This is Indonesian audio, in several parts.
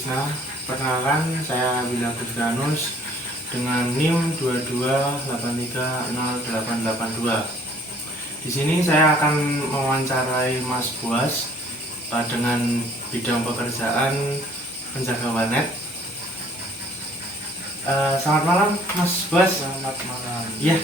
Krisna. Perkenalkan, saya Willy Agustinus dengan NIM 22830882. Di sini saya akan mewawancarai Mas Buas dengan bidang pekerjaan penjaga warnet. Selamat malam, Mas Buas. Selamat malam. Iya,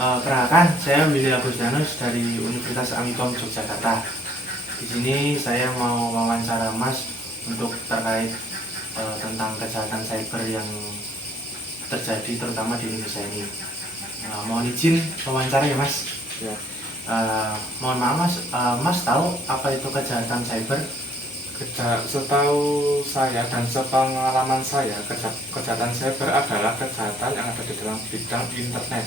perkenalkan, saya Willy Agustinus dari Universitas Amikom Yogyakarta. Di sini saya mau wawancara Mas untuk terkait tentang kejahatan cyber yang terjadi terutama di Indonesia ini. Mohon izin wawancara ya, Mas. Ya. Mohon maaf, Mas. Mas tahu apa itu kejahatan cyber? Setahu saya dan sepengalaman saya, kejahatan cyber adalah kejahatan yang ada di dalam bidang internet,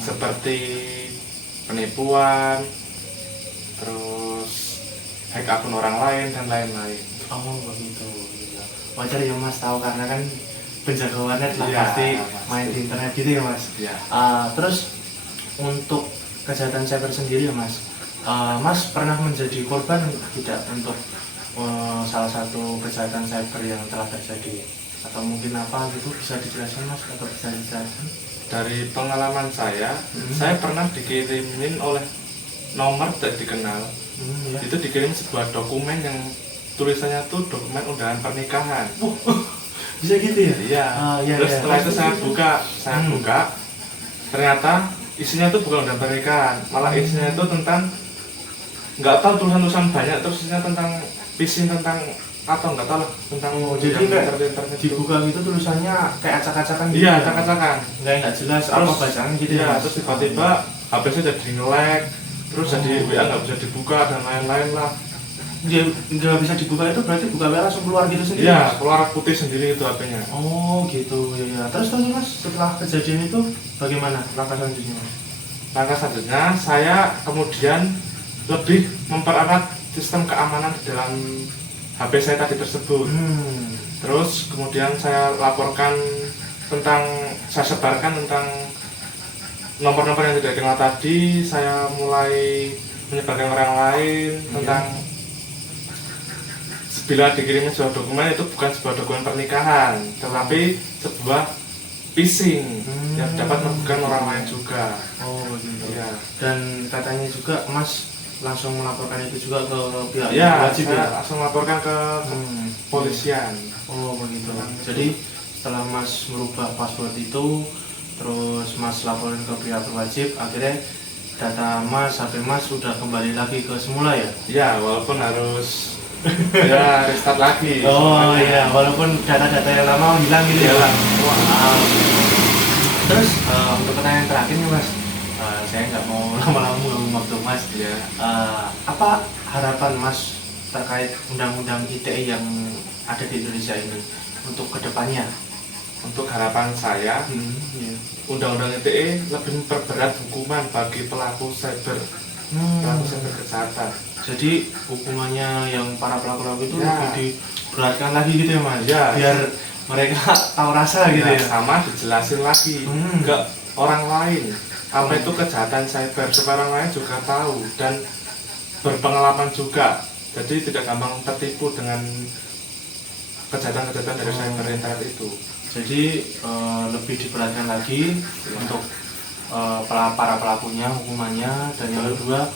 seperti penipuan, terus hack akun orang lain dan lain-lain. Oh begitu. Wajar ya Mas tahu karena kan penjaga warnet lah Ya, pasti pasti main di internet gitu ya Mas. Ya. Terus untuk kejahatan cyber sendiri ya Mas, Mas pernah menjadi korban tidak untuk salah satu kejahatan cyber yang telah terjadi atau mungkin apa gitu, bisa dijelaskan Mas atau bisa dijelaskan? Dari pengalaman saya pernah dikirimin oleh nomor tidak dikenal. Ya. Itu dikirim sebuah dokumen yang tulisannya tuh dokumen undangan pernikahan. Bisa gitu ya? Iya. Ya, Terus ya. setelah itu saya buka, ternyata isinya tuh bukan undangan pernikahan, malah isinya itu tentang nggak tahu tulisan-tulisan banyak, terus isinya tentang phishing, tentang apa nggak tahu lah, tentang jadi kayak internet dibuka gitu tulisannya kayak acak-acakan gitu. Iya, ya? acak-acakan. Nggak jelas Terus, apa bacaan gitu ya. Mas? Terus tiba-tiba HP-nya jadi nge-lag, terus jadi WA nggak bisa dibuka dan lain-lain lah. Dia nggak bisa dibuka itu berarti buka WA langsung keluar gitu sendiri? Iya, keluar putih sendiri itu HP-nya. Oh gitu ya. Terus Mas, setelah kejadian itu bagaimana langkah selanjutnya? Langkah selanjutnya saya kemudian lebih mempererat sistem keamanan di dalam HP saya tadi tersebut. Terus kemudian saya laporkan saya sebarkan tentang nomor-nomor yang tidak dikenal tadi. Saya mulai menyebarkan orang lain tentang bila dikirimnya sebuah dokumen itu bukan sebuah dokumen pernikahan, tetapi sebuah phishing yang dapat merugikan orang lain juga. Oh begitu. Ya. Dan katanya juga Mas langsung melaporkan itu juga ke pihak Ya, wajib saya ya? langsung melaporkan ke polisian. Oh begitu. Jadi setelah Mas merubah password itu, terus Mas laporin ke pihak berwajib, akhirnya data Mas, HP Mas sudah kembali lagi ke semula ya? Ya, walaupun harus ya restart lagi. Oh iya, walaupun data-data yang lama hilang gitu ya? Wow. Terus untuk pertanyaan terakhir nih Mas, saya nggak mau lama-lama ngomong waktu Mas. Ya. Apa harapan Mas terkait undang-undang ITE yang ada di Indonesia ini untuk kedepannya? Untuk harapan saya, Undang-Undang ITE lebih memperberat hukuman bagi pelaku cyber kejahatan. Jadi hukumannya yang para pelaku itu Ya. lebih diberatkan lagi gitu ya Mas? Ya. Biar mereka tahu rasa gitu ya? Sama dijelasin lagi ke orang lain apa itu kejahatan cyber, supaya orang lain juga tahu dan berpengalaman juga, jadi tidak gampang tertipu dengan kejahatan-kejahatan dari cyber internet itu. Jadi lebih diberatkan lagi untuk para pelakunya hukumannya, dan yang kedua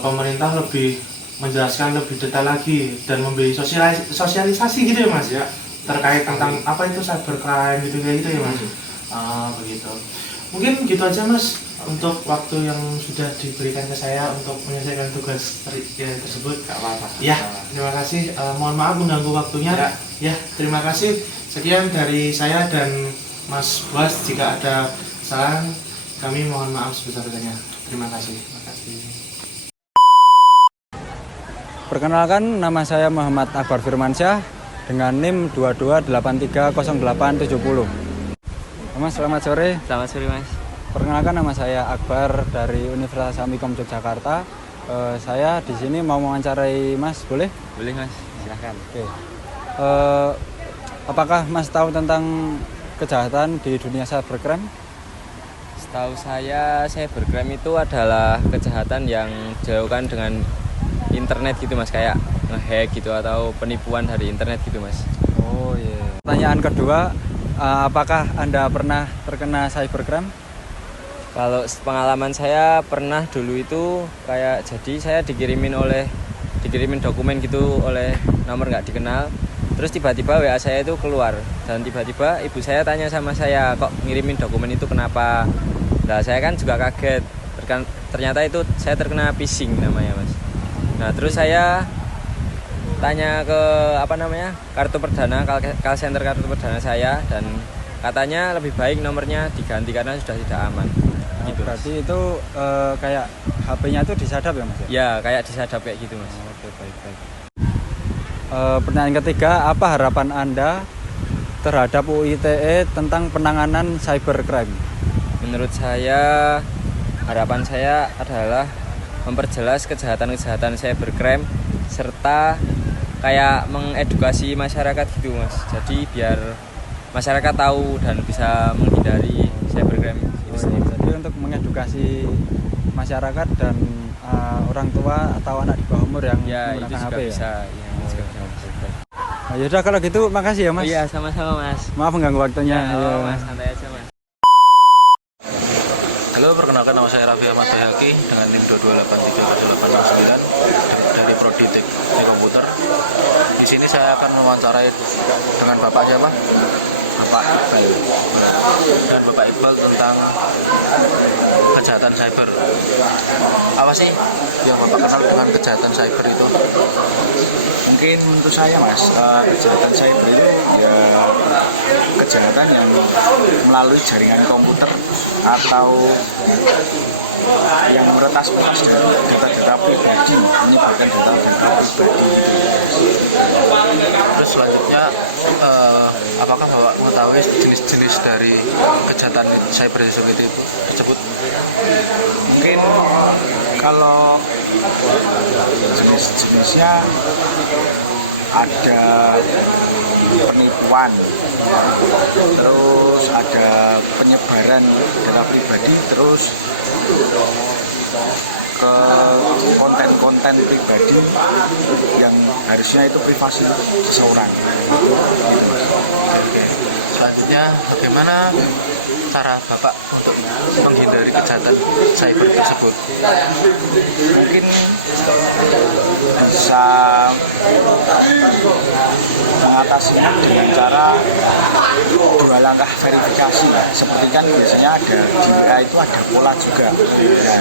pemerintah lebih menjelaskan lebih detail lagi dan memberi sosialisasi gitu ya Mas ya, terkait tentang apa itu cybercrime gitu kayak gitu ya Mas. Begitu. Mungkin gitu aja Mas untuk waktu yang sudah diberikan ke saya untuk menyelesaikan tugas tersebut. Gak apa-apa. Ya, terima kasih. Mohon maaf mengganggu waktunya. Ya, terima kasih. Sekian dari saya dan Mas Buas. Jika ada kesalahan, kami mohon maaf sebesar-besarnya. Terima kasih. Perkenalkan, nama saya Muhammad Akbar Firmansyah dengan NIM 22830870. Mas, selamat sore. Selamat sore Mas. Perkenalkan, nama saya Akbar dari Universitas Amikom Yogyakarta. Saya di sini mau mewawancarai Mas, boleh? Boleh Mas, silahkan. Oke. Apakah Mas tahu tentang kejahatan di dunia cybercrime? Setahu saya, cybercrime itu adalah kejahatan yang dilakukan dengan internet gitu Mas, kayak ngehack gitu atau penipuan dari internet gitu Mas. Oh iya. Pertanyaan kedua, apakah Anda pernah terkena cybercrime? Kalau pengalaman saya pernah dulu itu kayak jadi saya dikirimin dokumen gitu oleh nomor nggak dikenal. Terus tiba-tiba WA saya itu keluar dan tiba-tiba ibu saya tanya sama saya, kok ngirimin dokumen itu kenapa? Nah saya kan juga kaget. Ternyata itu saya terkena phishing namanya Mas. Nah terus saya tanya ke kartu perdana, call center kartu perdana saya, dan katanya lebih baik nomornya diganti karena sudah tidak aman. Gitu, Berarti itu kayak HP-nya itu disadap ya Mas? ya kayak disadap kayak gitu Mas. Oke, baik. Pertanyaan ketiga, apa harapan Anda terhadap UU ITE tentang penanganan cybercrime? Menurut saya, harapan saya adalah memperjelas kejahatan-kejahatan cybercrime serta kayak mengedukasi masyarakat gitu Mas. Jadi biar masyarakat tahu dan bisa menghindari cybercrime itu sendiri. Jadi untuk mengedukasi masyarakat dan orang tua atau anak di bawah umur yang Ya itu menggunakan juga HP bisa. ya? Ya, itu juga bisa. Nah, yaudah kalau gitu makasih ya Mas. Iya sama-sama Mas. Maaf mengganggu waktunya. Ya, Ya. Mas santai aja Mas. Halo, perkenalkan nama saya Raffi Ahmad Bayhaqi dengan NIM 2283809 dari Prodi Teknik Komputer. Di sini saya akan mewawancarai dengan Bapak siapa? Bapak Iqbal. Dan Bapak Iqbal tentang kejahatan cyber. Apa sih yang Bapak kenal dengan kejahatan cyber itu? Mungkin menurut saya Mas, kejahatan cyber itu ya kejahatan yang melalui jaringan komputer atau yang meretas data-data pribadi, menyebarkan data-data pribadi. Terus selanjutnya, apakah Bapak mengetahui jenis-jenis dari kejahatan cyber tersebut? Mungkin kalau jenis-jenisnya ada penipuan, terus ada penyebaran data pribadi, terus ke konten-konten pribadi yang harusnya itu privasi seseorang. Selanjutnya, bagaimana cara Bapak untuk menghindari kejahatan cyber tersebut? Mungkin bisa mengatasinya dengan cara 2 langkah verifikasi. Seperti kan biasanya ada di WA itu ada pola juga, ya,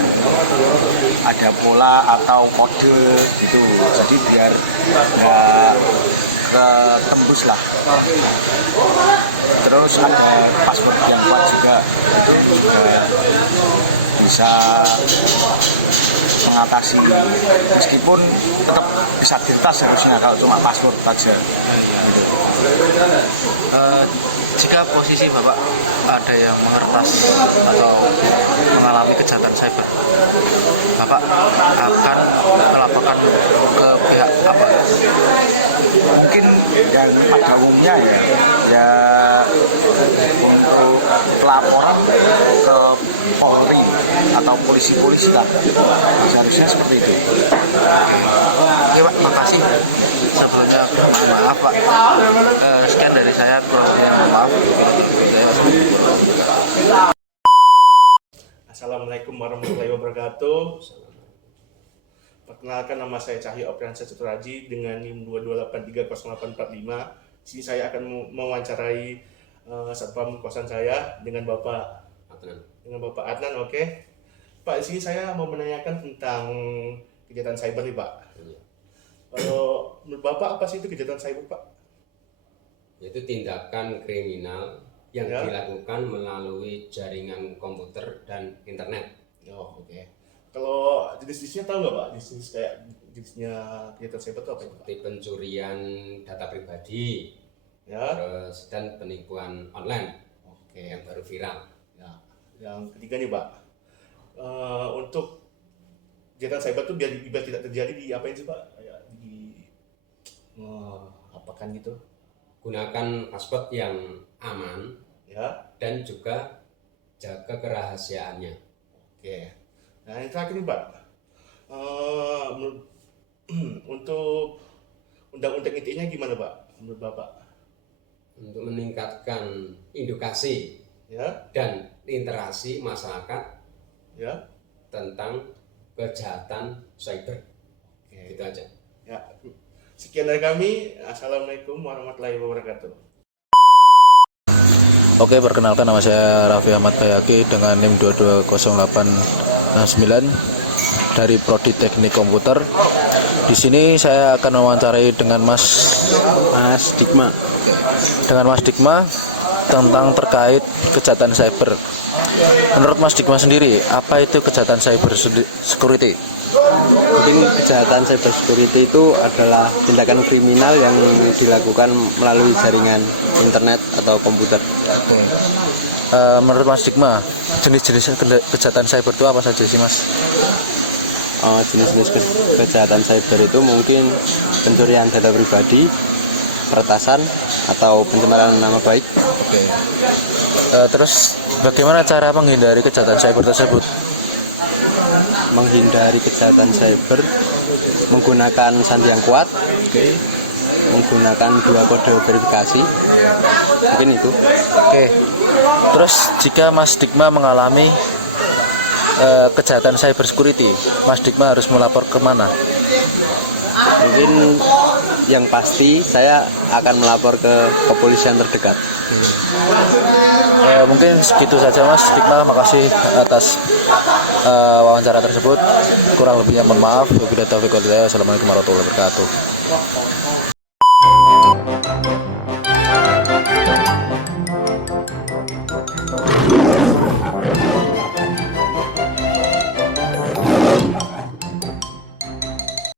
ada pola atau kode gitu. Jadi biar nggak ketembus lah. Terus ada password yang kuat juga, itu juga bisa mengatasi, meskipun tetap bisa diretas harusnya kalau cuma password saja. Jika posisi Bapak ada yang meretas atau mengalami kejahatan cyber, Bapak akan melaporkan ke pihak apa? Mungkin yang pada umumnya ya untuk pelaporan ke Polri atau polisi-polisi lah, seharusnya seperti itu. Oke Pak, makasih. Sebelumnya mohon maaf Pak. Sekian dari saya, kurang maaf. Assalamualaikum warahmatullahi wabarakatuh. Perkenalkan, nama saya Cahyo Opriansyah Ceturaji dengan NIM 2283085. Di sini saya akan mewawancarai satpam kosan saya dengan Bapak Adnan. Oke. Pak, di sini saya mau menanyakan tentang kejahatan cyber nih, Pak. Kalau menurut Bapak apa sih itu kejahatan cyber, Pak? Yaitu tindakan kriminal yang dilakukan melalui jaringan komputer dan internet. Oh, oke. Kalau jenis-jenisnya tahu nggak Pak? Jenis kayak jenisnya kejahatan cyber itu apa itu, Pak? Seperti pencurian data pribadi, Ya. terus dan penipuan online Oke. yang baru viral. Ya. Yang ketiga nih Pak, untuk kejahatan cyber itu biar tidak terjadi di apain sih Pak? Kayak di apakan gitu? Gunakan password yang aman Ya. dan juga jaga kerahasiaannya. Oke. Nah yang terakhir nih Pak, untuk undang-undang ITE-nya gimana Pak menurut Bapak? Untuk meningkatkan edukasi Ya, dan literasi masyarakat ya, tentang kejahatan cyber. Oke. Gitu aja. Ya. Sekian dari kami. Assalamualaikum warahmatullahi wabarakatuh. Oke, perkenalkan nama saya Raffi Ahmad Bayaki dengan NIM 220869 dari Prodi Teknik Komputer. Di sini saya akan mewawancarai dengan Mas Dikma. Dengan Mas Dikma tentang terkait kejahatan cyber. Menurut Mas Dikma sendiri, apa itu kejahatan cyber security? Mungkin kejahatan cyber security itu adalah tindakan kriminal yang dilakukan melalui jaringan internet atau komputer. Menurut Mas Dikma, jenis-jenis kejahatan cyber itu apa saja sih Mas? Jenis-jenis kejahatan cyber itu mungkin pencurian data pribadi, peretasan, atau pencemaran nama baik. Oke. Terus bagaimana cara menghindari kejahatan cyber tersebut? Menghindari kejahatan cyber menggunakan sandi yang kuat, menggunakan 2 kode verifikasi, mungkin itu. Oke. Terus jika Mas Dikma mengalami kejahatan cyber security, Mas Dikma harus melapor kemana? Mungkin yang pasti saya akan melapor ke kepolisian terdekat. Mungkin segitu saja Mas Dikma, makasih atas wawancara tersebut. Kurang lebihnya mohon maaf. Wabillahi taufiq wal hidayah. Wassalamualaikum warahmatullahi wabarakatuh.